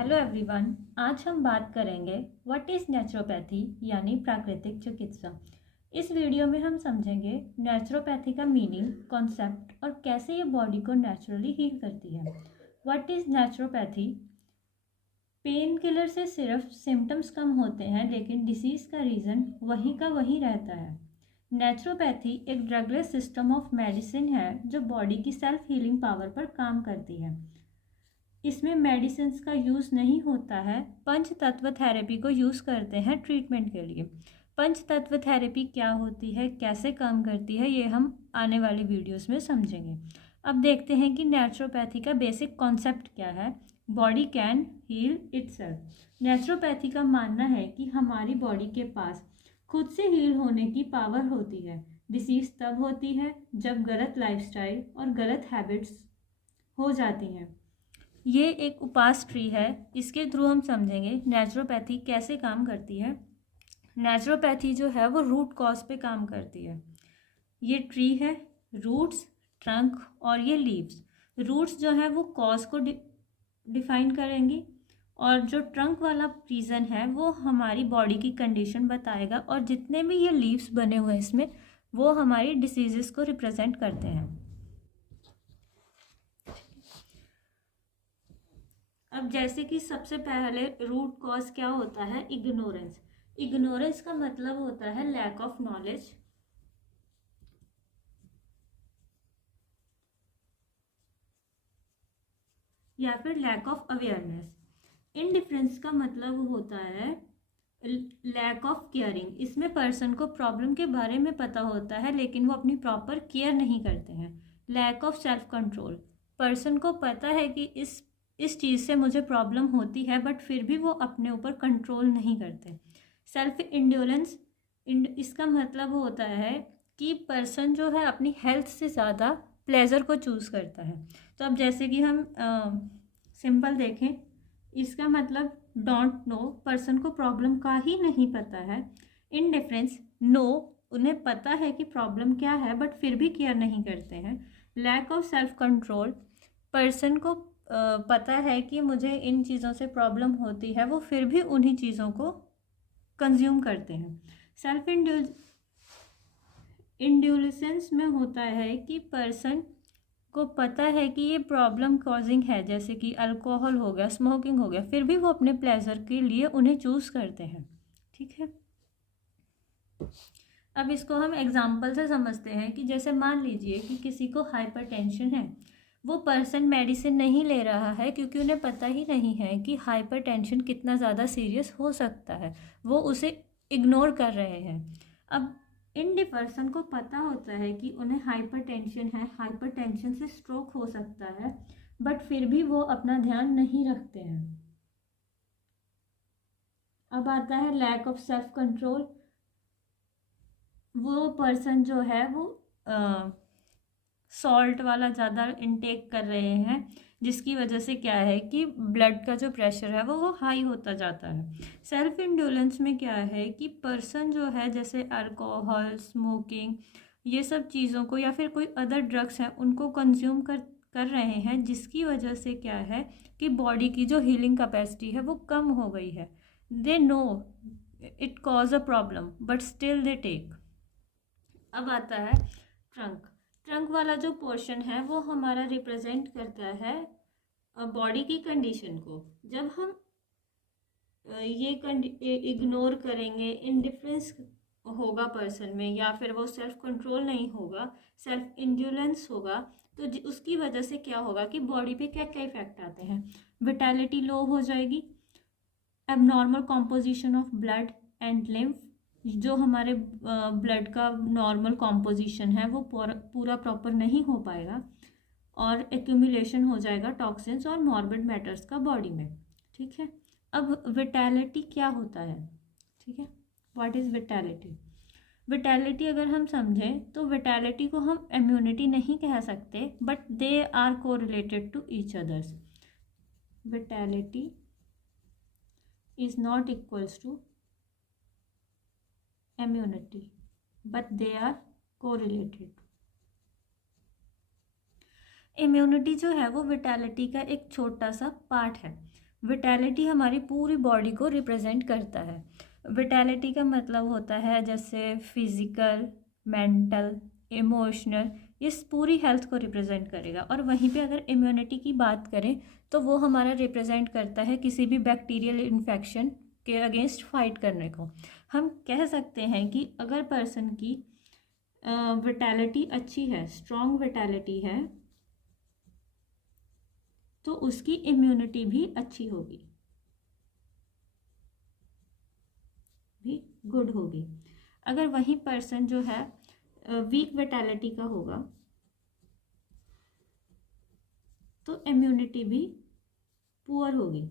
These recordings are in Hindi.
Hello everyone. आज हम बात करेंगे व्हाट इज़ नेचुरोपैथी यानी प्राकृतिक चिकित्सा। इस वीडियो में हम समझेंगे नेचुरोपैथी का मीनिंग, कॉन्सेप्ट और कैसे ये बॉडी को नेचुरली हील करती है। What is naturopathy? Pain killer से सिर्फ सिम्टम्स कम होते हैं, लेकिन डिसीज़ का रीज़न वही का वही रहता है। नेचुरोपैथी एक ड्रगलेस सिस्टम ऑफ मेडिसिन है जो बॉडी की सेल्फ हीलिंग पावर पर काम करती है। इसमें मेडिसिन का यूज़ नहीं होता है। पंच तत्व थेरेपी को यूज़ करते हैं ट्रीटमेंट के लिए। पंच तत्व थेरेपी क्या होती है, कैसे काम करती है, ये हम आने वाली वीडियोस में समझेंगे। अब देखते हैं कि नेचुरोपैथी का बेसिक कॉन्सेप्ट क्या है। Body can heal itself. Naturopathy का मानना है कि हमारी बॉडी के पास खुद से हील होने की पावर होती है। डिसीज़ तब होती है जब गलत लाइफस्टाइल और गलत हैबिट्स हो जाती हैं। ये एक उपास ट्री है, इसके थ्रू हम समझेंगे नेचुरोपैथी कैसे काम करती है। नेचुरोपैथी जो है वो रूट कॉज पे काम करती है। ये ट्री है, रूट्स, ट्रंक और ये लीव्स। रूट्स जो है वो कॉज को डिफाइन करेंगी और जो ट्रंक वाला रीज़न है वो हमारी बॉडी की कंडीशन बताएगा, और जितने भी ये लीव्स बने हुए हैं इसमें वो हमारी डिसीजेस को रिप्रेजेंट करते हैं। अब जैसे कि सबसे पहले रूट कॉज क्या होता है? इग्नोरेंस। इग्नोरेंस का मतलब होता है लैक ऑफ नॉलेज या फिर लैक ऑफ अवेयरनेस। इनडिफरेंस का मतलब होता है लैक ऑफ केयरिंग। इसमें पर्सन को प्रॉब्लम के बारे में पता होता है लेकिन वो अपनी प्रॉपर केयर नहीं करते हैं। Lack of self control. Person को पता है कि इस चीज़ से मुझे प्रॉब्लम होती है, बट फिर भी वो अपने ऊपर कंट्रोल नहीं करते। सेल्फ इंड्योलेंस। इसका मतलब होता है कि पर्सन जो है अपनी हेल्थ से ज़्यादा प्लेजर को चूज़ करता है। तो अब जैसे कि हम सिंपल देखें, इसका मतलब डोंट नो, पर्सन को प्रॉब्लम का ही नहीं पता है। इनडिफरेंस, नो, उन्हें पता है कि प्रॉब्लम क्या है बट फिर भी केयर नहीं करते हैं। Lack of self control, person को पता है कि मुझे इन चीज़ों से प्रॉब्लम होती है, वो फिर भी उन्हीं चीज़ों को कंज्यूम करते हैं। सेल्फ इंड्यूलेंस में होता है कि पर्सन को पता है कि ये प्रॉब्लम कॉजिंग है, जैसे कि अल्कोहल हो गया, स्मोकिंग हो गया, फिर भी वो अपने प्लेजर के लिए उन्हें चूज़ करते हैं। ठीक है, अब इसको हम एग्जाम्पल से समझते हैं कि जैसे मान लीजिए कि किसी को हाइपरटेंशन है। वो पर्सन मेडिसिन नहीं ले रहा है क्योंकि उन्हें पता ही नहीं है कि हाइपरटेंशन कितना ज़्यादा सीरियस हो सकता है, वो उसे इग्नोर कर रहे हैं। अब इन पर्सन को पता होता है कि उन्हें हाइपरटेंशन है, हाइपरटेंशन से स्ट्रोक हो सकता है, बट फिर भी वो अपना ध्यान नहीं रखते हैं। अब आता है लैक ऑफ सेल्फ कंट्रोल। वो पर्सन जो है वो सॉल्ट वाला ज़्यादा इनटेक कर रहे हैं, जिसकी वजह से क्या है कि ब्लड का जो प्रेशर है वो हाई होता जाता है। सेल्फ इंडोलेंस में क्या है कि पर्सन जो है जैसे अल्कोहल, स्मोकिंग, ये सब चीज़ों को या फिर कोई अदर ड्रग्स हैं उनको कंज्यूम कर रहे हैं, जिसकी वजह से क्या है कि बॉडी की जो हीलिंग कैपेसिटी है वो कम हो गई है। They know it cause a problem but still they take. अब आता है ट्रंक। ट्रंक वाला जो पोर्शन है वो हमारा रिप्रेजेंट करता है बॉडी की कंडीशन को। जब हम ये इग्नोर करेंगे, इनडिफरेंस होगा पर्सन में, या फिर वो सेल्फ कंट्रोल नहीं होगा, सेल्फ इंड्योलेंस होगा, तो उसकी वजह से क्या होगा कि बॉडी पे क्या क्या इफेक्ट आते हैं। विटैलिटी लो हो जाएगी, abnormal composition of blood and lymph, जो हमारे ब्लड का नॉर्मल कॉम्पोजिशन है वो पूरा प्रॉपर नहीं हो पाएगा, और एक्यूमुलेशन हो जाएगा टॉक्सिन्स और मॉर्बिड मैटर्स का बॉडी में। ठीक है, अब विटैलिटी क्या होता है? ठीक है, व्हाट इज़ विटैलिटी? विटैलिटी अगर हम समझें तो विटैलिटी को हम इम्यूनिटी नहीं कह सकते, but they are correlated to each others. Vitality is not equals to immunity, but they are correlated. Immunity जो है वो विटैलिटी का एक छोटा सा पार्ट है। विटैलिटी हमारी पूरी बॉडी को रिप्रेजेंट करता है। विटैलिटी का मतलब होता है जैसे फिजिकल, मेंटल, इमोशनल, इस पूरी हेल्थ को रिप्रेजेंट करेगा। और वहीं पे अगर इम्यूनिटी की बात करें तो वो हमारा रिप्रेजेंट करता है किसी भी बैक्टीरियल इन्फेक्शन के अगेंस्ट फाइट करने को। हम कह सकते हैं कि अगर पर्सन की विटैलिटी अच्छी है, स्ट्रॉन्ग विटैलिटी है, तो उसकी इम्यूनिटी भी अच्छी होगी, भी गुड होगी। अगर वही पर्सन जो है वीक विटैलिटी का होगा तो इम्यूनिटी भी पुअर होगी।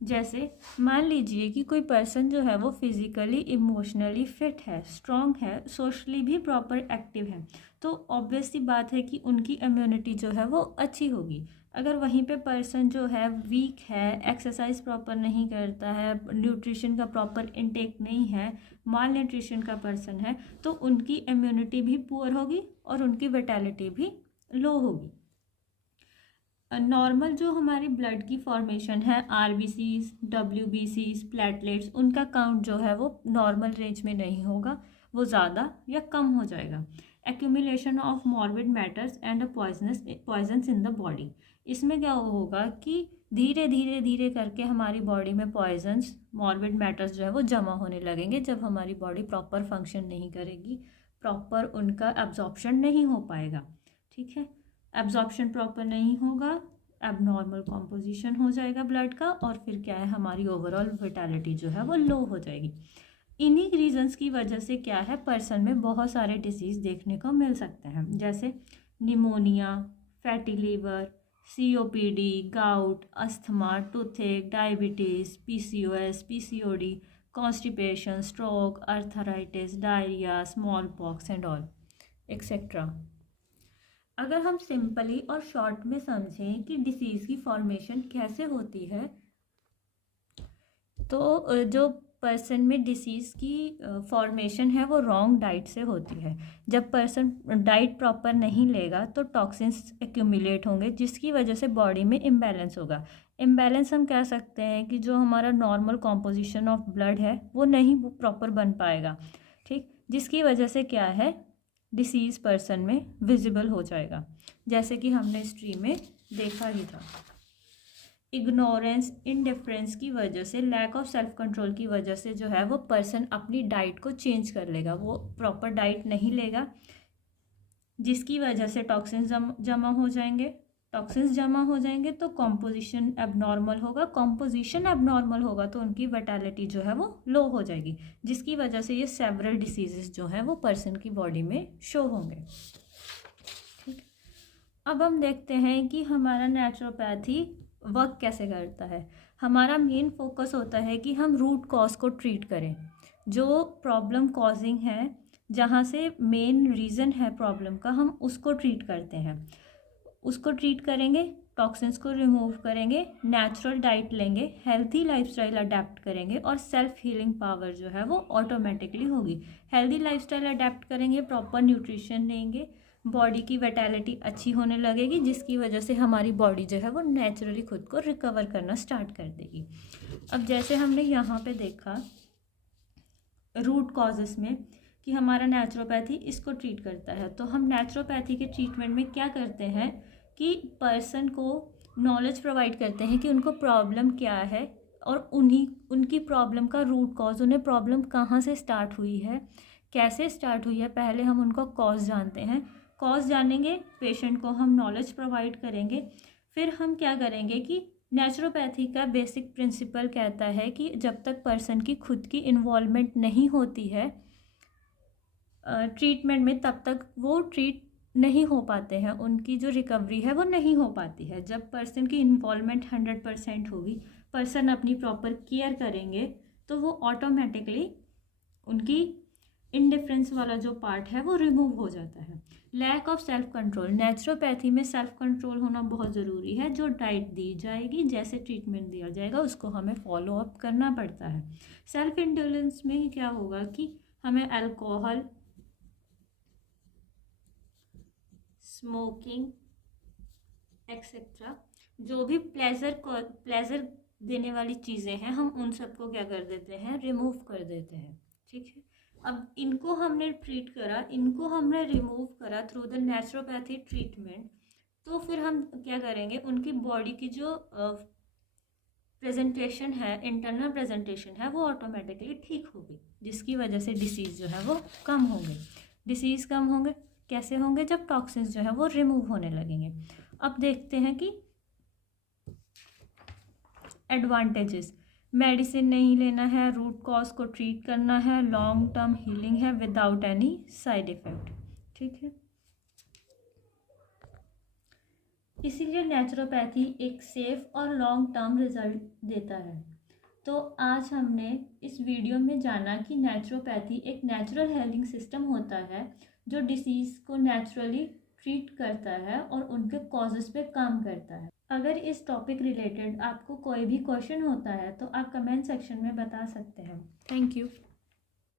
जैसे मान लीजिए कि कोई पर्सन जो है वो फिजिकली इमोशनली फिट है, स्ट्रॉन्ग है, सोशली भी प्रॉपर एक्टिव है, तो ऑब्वियस सी बात है कि उनकी इम्यूनिटी जो है वो अच्छी होगी। अगर वहीं पे पर्सन जो है वीक है, एक्सरसाइज प्रॉपर नहीं करता है, न्यूट्रिशन का प्रॉपर इनटेक नहीं है, माल न्यूट्रिशन का पर्सन है, तो उनकी इम्यूनिटी भी पुअर होगी और उनकी विटैलिटी भी लो होगी। नॉर्मल जो हमारी ब्लड की फॉर्मेशन है, आरबीसीज, डब्ल्यूबीसीज, प्लेटलेट्स, उनका काउंट जो है वो नॉर्मल रेंज में नहीं होगा, वो ज़्यादा या कम हो जाएगा। Accumulation of morbid matters and poisons in the body, इसमें क्या होगा कि धीरे धीरे धीरे करके हमारी बॉडी में पॉइजन्स, मॉर्बिड मैटर्स जो है वो जमा होने लगेंगे जब हमारी बॉडी प्रॉपर फंक्शन नहीं करेगी, प्रॉपर उनका एब्जॉर्प्शन नहीं हो पाएगा। ठीक है, एब्जॉर्प्शन प्रॉपर नहीं होगा, एबनॉर्मल कॉम्पोजिशन हो जाएगा ब्लड का, और फिर क्या है, हमारी ओवरऑल विटैलिटी जो है वो लो हो जाएगी। इन्हीं रीजंस की वजह से क्या है, पर्सन में बहुत सारे डिसीज़ देखने को मिल सकते हैं, जैसे pneumonia, fatty liver, COPD, gout, asthma, toothache, diabetes, PCOS, PCOD, constipation, stroke, arthritis, diarrhoea, small pox and all etcetera. अगर हम सिंपली और शॉर्ट में समझें कि डिसीज़ की फॉर्मेशन कैसे होती है, तो जो पर्सन में डिसीज़ की फॉर्मेशन है वो रॉन्ग डाइट से होती है। जब पर्सन डाइट प्रॉपर नहीं लेगा तो टॉक्सिन्स एक्यूमुलेट होंगे, जिसकी वजह से बॉडी में इम्बैलेंस होगा। इम्बैलेंस हम कह सकते हैं कि जो हमारा नॉर्मल कॉम्पोजिशन ऑफ ब्लड है वो नहीं प्रॉपर बन पाएगा, ठीक, जिसकी वजह से क्या है, डिसीज़ पर्सन में विजिबल हो जाएगा, जैसे कि हमने हिस्ट्री में देखा ही था। इग्नोरेंस, इनडिफरेंस की वजह से, लैक ऑफ सेल्फ कंट्रोल की वजह से जो है वो पर्सन अपनी डाइट को चेंज कर लेगा, वो प्रॉपर डाइट नहीं लेगा, जिसकी वजह से टॉक्सिन्स जमा हो जाएंगे। टॉक्सिन्स जमा हो जाएंगे तो कॉम्पोजिशन एबनॉर्मल होगा, कॉम्पोजिशन एबनॉर्मल होगा तो उनकी विटैलिटी जो है वो लो हो जाएगी, जिसकी वजह से ये सेवरल डिसीजेस जो हैं वो पर्सन की बॉडी में शो होंगे। ठीक, अब हम देखते हैं कि हमारा नेचुरोपैथी वर्क कैसे करता है। हमारा मेन फोकस होता है कि हम रूट कॉज को ट्रीट करें, जो प्रॉब्लम कॉजिंग है, जहाँ से मेन रीज़न है प्रॉब्लम का, हम उसको ट्रीट करते हैं। उसको ट्रीट करेंगे, टॉक्सिन्स को रिमूव करेंगे, नेचुरल डाइट लेंगे, हेल्थी लाइफस्टाइल अडेप्ट करेंगे और सेल्फ हीलिंग पावर जो है वो ऑटोमेटिकली होगी। हेल्थी लाइफस्टाइल अडेप्ट करेंगे, प्रॉपर न्यूट्रिशन लेंगे, बॉडी की विटैलिटी अच्छी होने लगेगी, जिसकी वजह से हमारी बॉडी जो है वो नेचुरली खुद को रिकवर करना स्टार्ट कर देगी। अब जैसे हमने यहाँ पे देखा रूट कॉजेस में कि हमारा नेचुरोपैथी इसको ट्रीट करता है, तो हम नेचुरोपैथी के ट्रीटमेंट में क्या करते हैं कि पर्सन को नॉलेज प्रोवाइड करते हैं कि उनको प्रॉब्लम क्या है और उनकी प्रॉब्लम का रूट कॉज, उन्हें प्रॉब्लम कहाँ से स्टार्ट हुई है, कैसे स्टार्ट हुई है, पहले हम उनका कॉज जानते हैं। कॉज जानेंगे, पेशेंट को हम नॉलेज प्रोवाइड करेंगे, फिर हम क्या करेंगे कि नेचुरोपैथी का बेसिक प्रिंसिपल कहता है कि जब तक पर्सन की खुद की इन्वॉल्वमेंट नहीं होती है ट्रीटमेंट में, तब तक वो ट्रीट नहीं हो पाते हैं, उनकी जो रिकवरी है वो नहीं हो पाती है। जब पर्सन की इन्वॉल्वमेंट 100% होगी, पर्सन अपनी प्रॉपर केयर करेंगे, तो वो ऑटोमेटिकली उनकी इंडिफरेंस वाला जो पार्ट है वो रिमूव हो जाता है। Lack of self control, naturopathy में सेल्फ कंट्रोल होना बहुत ज़रूरी है। जो डाइट दी जाएगी, जैसे ट्रीटमेंट दिया जाएगा, उसको हमें फॉलो अप करना पड़ता है। सेल्फ इंडोलेंस में क्या होगा कि हमें अल्कोहल, स्मोकिंग, एक्सेट्रा, जो भी प्लेजर देने वाली चीज़ें हैं हम उन सबको क्या कर देते हैं, रिमूव कर देते हैं। ठीक है, अब इनको हमने ट्रीट करा, इनको हमने रिमूव करा थ्रू द नेचुरोपैथी ट्रीटमेंट, तो फिर हम क्या करेंगे, उनकी बॉडी की जो प्रेजेंटेशन है, इंटरनल प्रेजेंटेशन है, वो ऑटोमेटिकली ठीक होगी, जिसकी वजह से डिसीज़ जो है वो कम होंगे। डिसीज़ कम होंगे कैसे होंगे, जब टॉक्सिन्स जो है वो रिमूव होने लगेंगे। अब देखते हैं कि एडवांटेजेस, मेडिसिन नहीं लेना है, रूट कॉज को ट्रीट करना है, लॉन्ग टर्म हीलिंग है विदाउट एनी साइड इफ़ेक्ट। ठीक है, इसीलिए नेचुरोपैथी एक सेफ और लॉन्ग टर्म रिजल्ट देता है। तो आज हमने इस वीडियो में जाना कि नेचुरोपैथी एक नेचुरल हीलिंग सिस्टम होता है जो डिसीज़ को नेचुरली ट्रीट करता है और उनके कॉजेस पे काम करता है। अगर इस टॉपिक रिलेटेड आपको कोई भी क्वेश्चन होता है तो आप कमेंट सेक्शन में बता सकते हैं। Thank you.